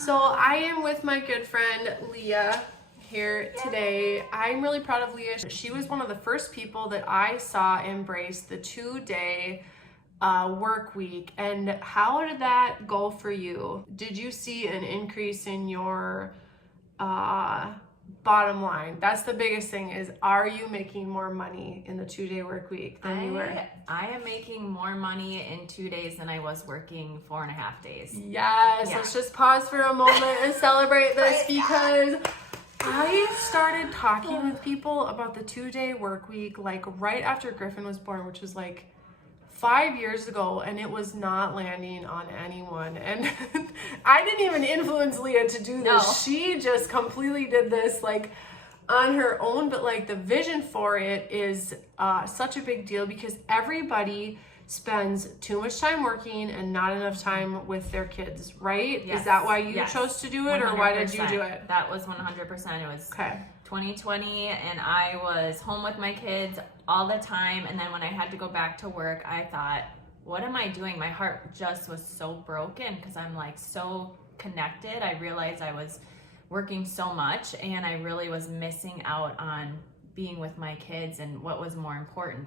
So I am with my good friend Leah here today. I'm really proud of Leah. She was one of the first people that I saw embrace the 2-day work week. And how did that go for you? Did you see an increase in your bottom line? That's the biggest thing, is are you making more money in the 2-day work week than you were? I am making more money in 2 days than I was working 4.5 days. Yes, Yeah. Let's just pause for a moment and celebrate this, because I started talking with people about the 2-day work week like right after Griffin was born, which was like 5 years ago, and it was not landing on anyone. And I didn't even influence Leah to do this. No. She just completely did this like on her own, but like the vision for it is such a big deal, because everybody spends too much time working and not enough time with their kids, right? Yes. Is that why you Yes. chose to do it, or why did you do 100%. it? That was 100%. It was Okay. 2020, and I was home with my kids all the time. And then when I had to go back to work, I thought, what am I doing? My heart just was so broken, because I'm like so connected. I realized I was working so much, and I really was missing out on being with my kids and what was more important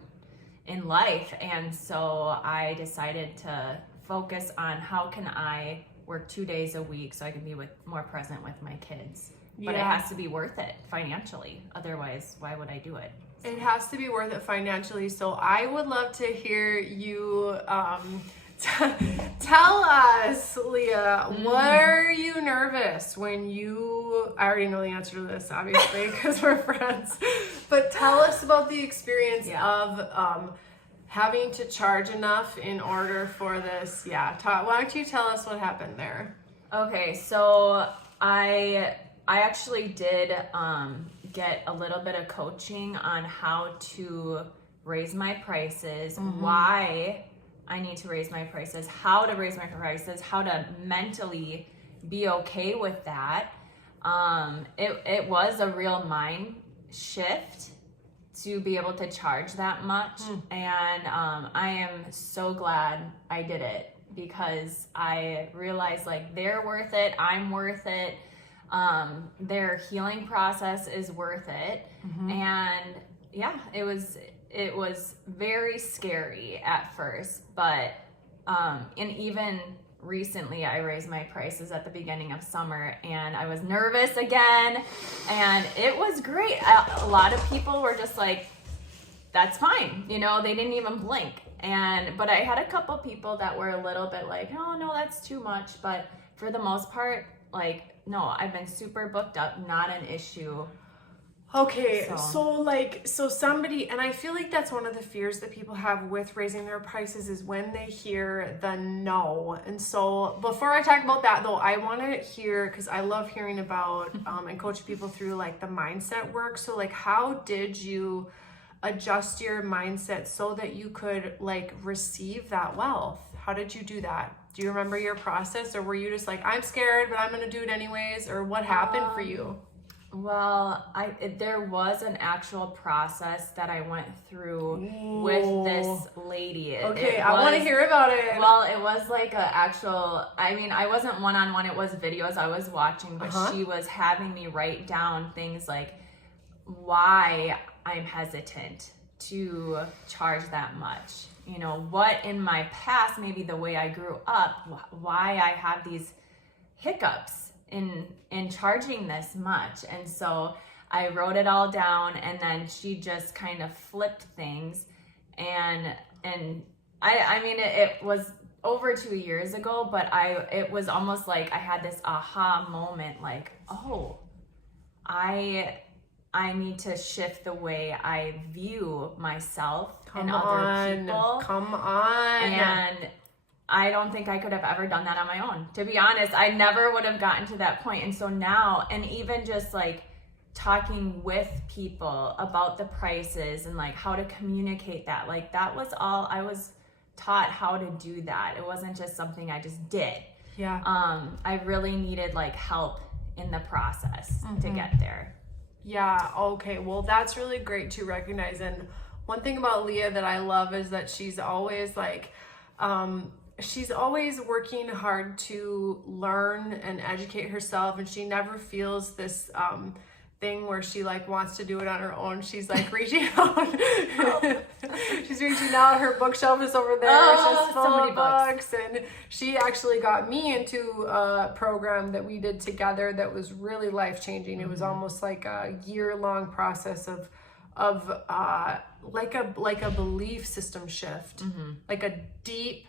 in life. And so I decided to focus on how can I work 2 days a week so I can be more present with my kids. But it Yeah. has to be worth it financially. Otherwise, why would I do it? It has to be worth it financially. So I would love to hear you tell us, Leah, were you nervous when I already know the answer to this, obviously, because we're friends, but tell us about the experience of having to charge enough in order for this. Yeah, why don't you tell us what happened there? Okay, so I actually did get a little bit of coaching on how to raise my prices, why I need to raise my prices, how to raise my prices, how to mentally be okay with that. It was a real mind shift to be able to charge that much. And I am so glad I did it, because I realized like they're worth it, I'm worth it. Their healing process is worth it. And yeah, it was very scary at first, but and even recently I raised my prices at the beginning of summer, and I was nervous again, and it was great. A lot of people were just like, that's fine, they didn't even blink. But I had a couple people that were a little bit like, oh no, that's too much. But for the most part, like, no, I've been super booked up, not an issue. Okay, so somebody, and I feel like that's one of the fears that people have with raising their prices, is when they hear the no. And so before I talk about that though, I want to hear, because I love hearing about and coach people through like the mindset work. So like, how did you adjust your mindset so that you could like receive that wealth? How did you do that? Do you remember your process, or were you just like, I'm scared, but I'm going to do it anyways? Or what happened for you? Well, there was an actual process that I went through with this lady. Okay, I want to hear about it. Well, it was like I wasn't one-on-one, it was videos I was watching, but she was having me write down things like why I'm hesitant to charge that much. What in my past, maybe the way I grew up, why I have these hiccups in charging this much. And so I wrote it all down, and then she just kind of flipped things. And it was over 2 years ago, but it was almost like I had this aha moment, like, oh, I need to shift the way I view myself and other people. Come on. And I don't think I could have ever done that on my own. To be honest, I never would have gotten to that point. And so now, and even just like talking with people about the prices and like how to communicate that, like that was all I was taught how to do that. It wasn't just something I just did. Yeah. I really needed like help in the process to get there. Yeah, okay. Well, that's really great to recognize. And one thing about Leah that I love is that she's always like, she's always working hard to learn and educate herself, and she never feels this thing where she like wants to do it on her own. She's like reaching out. She's reaching out. Her bookshelf is over there. Oh, She's full so of many books. books, and she actually got me into a program that we did together that was really life-changing. It was almost like a year-long process of like a belief system shift, like a deep,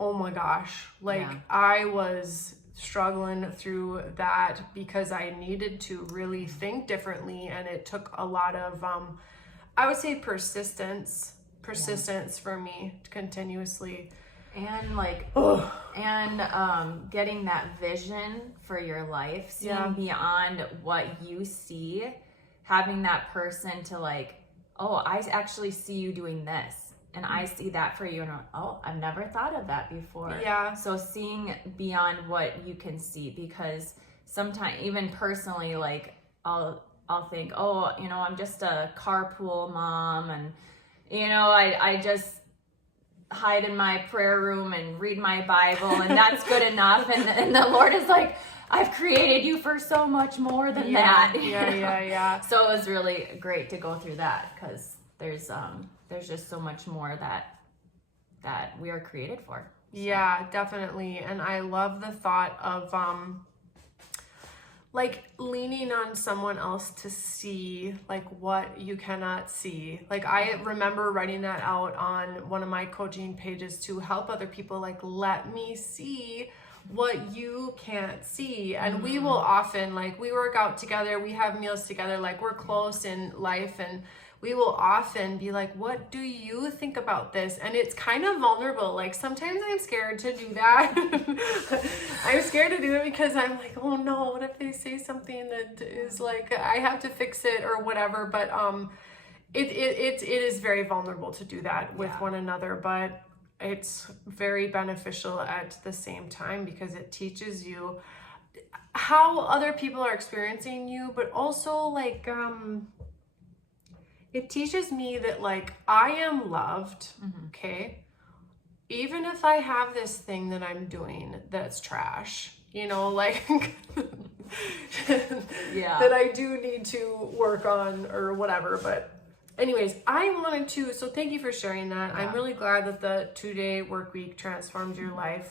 oh my gosh, like I was struggling through that because I needed to really think differently, and it took a lot of I would say persistence for me to continuously, and like getting that vision for your life, seeing beyond what you see, having that person to like, oh, I actually see you doing this, and I see that for you, and I've never thought of that before. Yeah. So seeing beyond what you can see, because sometimes even personally, like I'll think, oh, you know, I'm just a carpool mom, and you know, I just hide in my prayer room and read my Bible, and that's good enough. And the Lord is like, I've created you for so much more than that. Yeah. So it was really great to go through that, because there's just so much more that we are created for. Yeah, definitely. And I love the thought of like leaning on someone else to see like what you cannot see. Like I remember writing that out on one of my coaching pages to help other people, like, let me see what you can't see. And we will often, like, we work out together, we have meals together, like we're close in life, and we will often be like, what do you think about this? And it's kind of vulnerable. Like sometimes I'm scared to do that. I'm scared to do it because I'm like, oh no, what if they say something that is like, I have to fix it or whatever. But it is very vulnerable to do that with one another, but it's very beneficial at the same time, because it teaches you how other people are experiencing you, but also like, it teaches me that like I am loved, okay? Even if I have this thing that I'm doing that's trash, you know, like that I do need to work on or whatever. But anyways, I wanted to, so thank you for sharing that. I'm really glad that the 2-day work week transformed your life.